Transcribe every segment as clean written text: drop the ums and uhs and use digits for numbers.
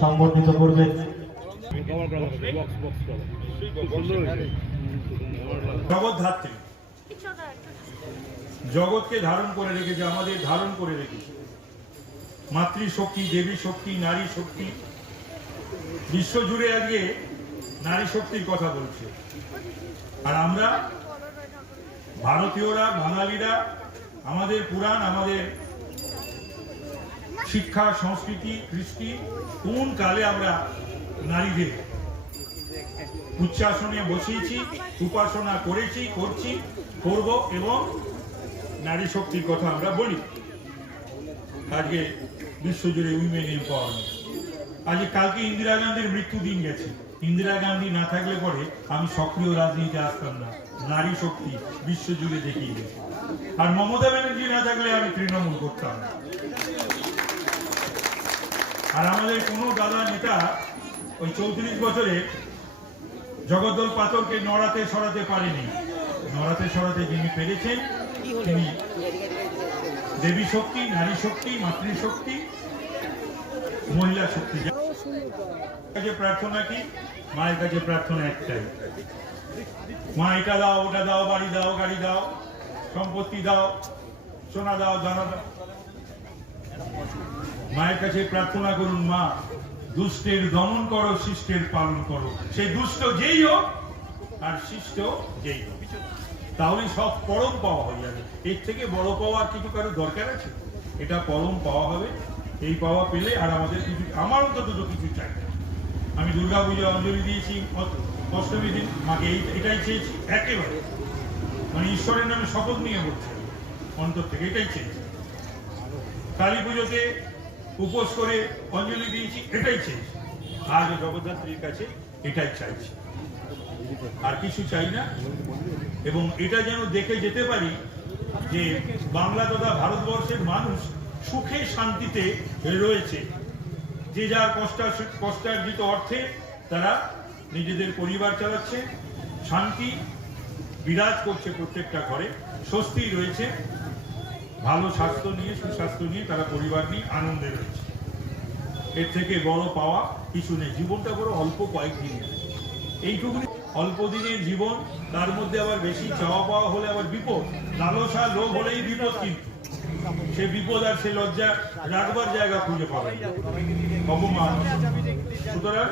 সংবর্ধিত করবেন। জগতধাত্রী জগৎকে ধারণ করে রেখেছে, আমাদের ধারণ করে রেখেছে। মাতৃশক্তি, দেবী শক্তি, নারী শক্তি, বিশ্বজুড়ে আজকে নারী শক্তির কথা বলছে। আর আমরা ভারতীয়রা, বাঙালিরা, আমাদের পুরাণ, আমাদের শিক্ষা, সংস্কৃতি, কৃষ্টি, কোন কালে আমরা নারীদের উচ্চাসনে বসিয়েছি, উপাসনা করেছি, করছি, করব, এবং নারী শক্তির কথা আমরা বলি। আজকে বিশ্বজুড়ে উইমেন এম্পাওয়ারমেন্ট। আজকে কালকে ইন্দিরা গান্ধীর মৃত্যু দিন গেছে। ইন্দিরা গান্ধী না থাকলে পরে আমি সক্রিয় রাজনীতিতে আসতাম না। নারী শক্তি বিশ্বজুড়ে দেখিয়ে গেছে। আর মমতা ব্যানার্জি না থাকলে আমি তৃণমূল করতাম না। আর আমাদের কোনো দাদা নেতা ওই 34 বছরে জগদ্দল পাথরকে নড়াতে সরাতে পারেনি। নড়াতে সরাতে যিনি পেরেছেন তিনি দেবী শক্তি, নারী শক্তি, মাতৃশক্তি, মহিলা শক্তি। কাছে প্রার্থনা কি? মায়ের কাছে প্রার্থনা একটাই, মা এটা দাও, ওটা দাও, বাড়ি দাও, গাড়ি দাও, সম্পত্তি দাও, সোনা দাও, দানা দাও। মায়ের কাছে প্রার্থনা করুন, মা দুষ্টের দমন করো, শিষ্টের পালন করো। সে দুষ্ট যেই হোক আর শিষ্ট যেই হোক, তাহলে সব পরম পাওয়া হয়ে যাবে। এর থেকে বড় পাওয়ার কিছু কারো দরকার আছে? এটা পরম পাওয়া হবে। এই পাওয়া পেলে আর আমাদের কিছু, আমার অন্তত কিছু চাই না। আমি দুর্গা পূজা অঞ্জলি দিয়েছি, অষ্টমী দিন মাকে এটাই চেয়েছি, একেবারে মানে ঈশ্বরের নামে শপথ নিয়ে বলছি, অন্তর থেকে এটাই চেয়েছি। কালী পুজোতে উপোস করে অঞ্জলি দিয়েছি, এটাই চেয়েছি। আজ জগদ্ধাত্রীর কাছে এটাই চাইছি, আর কিছু চাই না। এবং এটা যেন দেখে যেতে পারি যে বাংলা তথা ভারতবর্ষের মানুষ সুখে শান্তিতে রয়েছে। যে যার কষ্টার্জিত অর্থে তারা নিজেদের পরিবার চালাচ্ছে, শান্তি বিরাজ করছে প্রত্যেকটা ঘরে, স্বস্তি রয়েছে, ভালো স্বাস্থ্য নিয়ে, সুস্বাস্থ্য নিয়ে তারা পরিবার নিয়ে আনন্দে রয়েছে। এর থেকে বড় পাওয়া কিছু নেই। জীবনটা বড় অল্প, কয়েকদিন, এইটুকুনি অল্প দিনের জীবন। তার মধ্যে আবার বেশি চাওয়া পাওয়া হলে আবার বিপদ, লালসা লোভ হলেই বিপদ। কিন্তু সে বিপদ আর সে লজ্জা রাখবার জায়গা খুঁজে পাবে অপমান। সুতরাং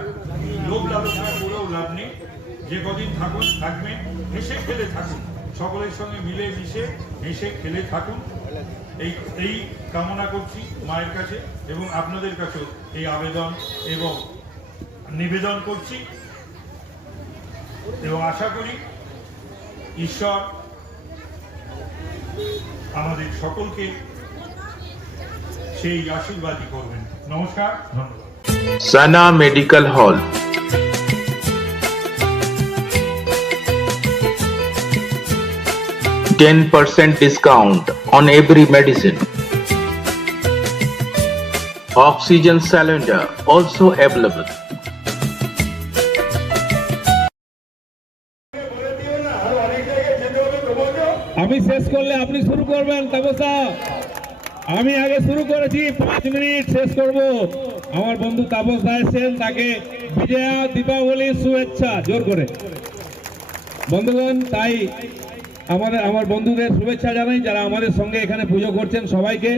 লোভ লালসা করেও লাভ নেই। যে কদিন থাকুন, থাকবেন, হেসে খেলে থাকুন, সকলের সঙ্গে মিলে মিশে হেসে খেলে থাকুন। এই কামনা করছি মায়ের কাছে, এবং আপনাদের কাছেও এই আবেদন এবং নিবেদন করছি, এবং আশা করি ঈশ্বর আমাদের সকলকে সেই আশীর্বাদই করবেন। নমস্কার, ধন্যবাদ। সানা medical hall, 10% discount on every medicine. Oxygen cylinder also available. আমি শেষ করলে আপনি শুরু করবেন তাপসা। আমি আগে শুরু করেছি, 5 মিনিট শেষ করব। আমার বন্ধু তাপস দা এসেছেন, তাকে বিজয়া দীপাবলি শুভেচ্ছা জোর করে। বন্ধুগণ, তাই আমার বন্ধুদের শুভেচ্ছা জানাই যারা আমাদের সঙ্গে এখানে পুজো করছেন সবাইকে।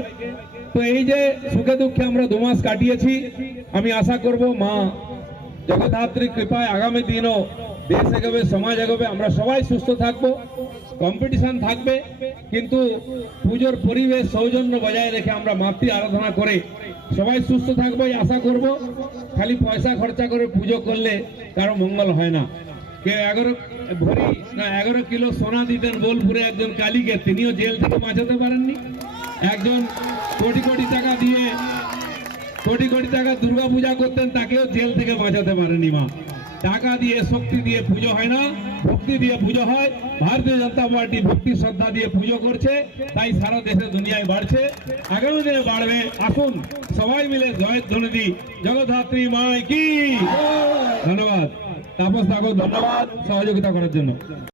তো এই যে সুখে দুঃখে আমরা 2 মাস কাটিয়েছি, আমি আশা করব মা জগদ্ধাত্রীর কৃপায় আগামী দিনও দেশ এগোবে, সমাজ এগোবে, আমরা সবাই সুস্থ থাকবো। কম্পিটিশন থাকবে, কিন্তু পুজোর পরিবেশ সৌজন্য বজায় রেখে আমরা মাতৃ আরাধনা করে সবাই সুস্থ থাকবো এই আশা করব। খালি পয়সা খরচা করে পুজো করলে কারো মঙ্গল হয় না। কেউ 11 কিলো সোনা দিতেন বোলপুরে একজন কালীকে, তিনিও জেল থেকে বাঁচাতে পারেননি। একজন কোটি কোটি টাকা দুর্গা পূজা করতেন, তাকেও জেল থেকে বাঁচাতে পারেনি মা। টাকা দিয়ে, শক্তি দিয়ে পুজো হয় না, ভক্তি দিয়ে পুজো হয়। ভারতীয় জনতা পার্টি ভক্তি শ্রদ্ধা দিয়ে পুজো করছে, তাই সারা দেশে দুনিয়ায় বাড়ছে, আগামী দিনে বাড়বে। আসুন সবাই মিলে জয়ধ্বনি দিই, জগদ্ধাত্রী মাই কি। ধন্যবাদ তাপস দাকে, ধন্যবাদ সহযোগিতা করার জন্য।